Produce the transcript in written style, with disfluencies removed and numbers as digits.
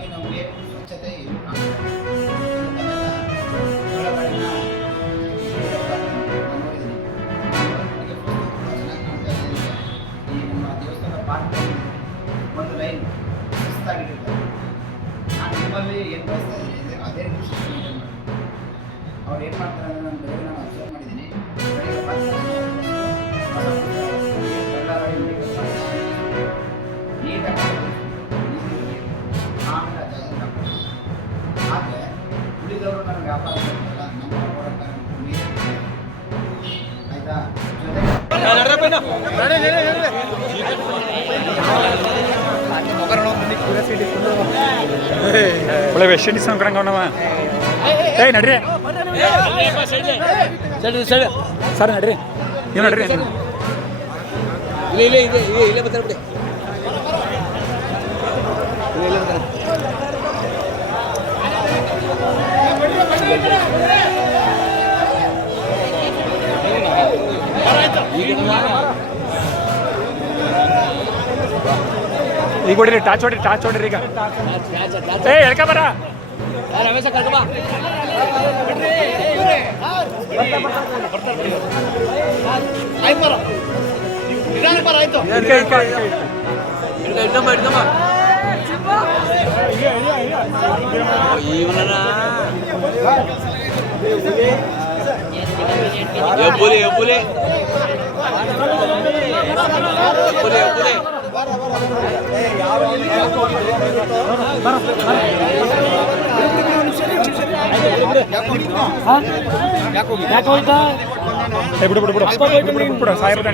ಮುಖ್ಯವಾಗಿ ನಮಗೆ ಸ್ವಚ್ಛತೆ ಇದು ಕಾಣ್ತದೆ. ಒಳಗಡೆನ ನಾನು ನೋಡಿದ್ದೀನಿ. ನನಗೆ ಫೋಟೋ ಕೂಡ ಚೆನ್ನಾಗಿ ಕಾಣ್ತಾ ಇದೆ. ಈ ನಮ್ಮ ದೇವಸ್ಥಾನ ಪಾರ್ಕ್ ಒಂದು ಲೈನ್ ಸುಸ್ತಾಗಿಟ್ಟಿರ್ತಾರೆ. ನಾನು ನಿಮ್ಮಲ್ಲಿ ಏನು ಬಯಸ್ತಾ ಇದ್ದೀನಿ ಅಂದರೆ ಅದೇ ಖುಷಿ ಅವ್ರು ಏನು ಮಾಡ್ತಾರೆ ಅಂದರೆ ನಾನು ಬೆಳಗ್ಗೆ ನಾನು ಅಬ್ಸರ್ವ್ ಮಾಡಿದ್ದೀನಿ. ಬೆಳಗ್ಗೆ ಬಂದ ನೀಟಾಗಿ ಆಮೇಲೆ ಜಾಗ ಹಾಗೆ ಉಳಿದವರು ನನ್ನ ವ್ಯಾಪಾರ ಮಾಡ್ತಾರಲ್ಲ ನಮ್ಮ ಹೋರಾಟ ಆಯ್ತಾ ಒಳ್ಳೆ ವೆಸ್ಟ್ ಇಂಡೀಸ್ ಅನ್ಕೊಂಡಂಗ ಅವನವ ಏಯ್ ನಡ್ರಿ ಸರ್ ನಡ್ರಿ ನೀವು ನಡ್ರಿ ಇಲ್ಲೇ ಬರ್ತಾರೆ ಬಿಡಿ ಈಗ ಹೊಡಿರಿ ಟಾಚ್ ಹೊಡಿರಿ ಈಗ ಏ ಹೇಳ್ಕ ಬರ ರಮೇಶ ಕರ್ಕಬ ಆಯ್ತು ಇವನ ಎಬ್ಬುಲಿ ಎಬ್ಬುಲಿ ಎಬ್ಬುಲಿ ಎಬ್ಬುಲಿ ಬಿಡು ಬಿಡು ಬಿಡು ಬಿಡು ಬಿಡು ಸಾಹೇಬ್ರ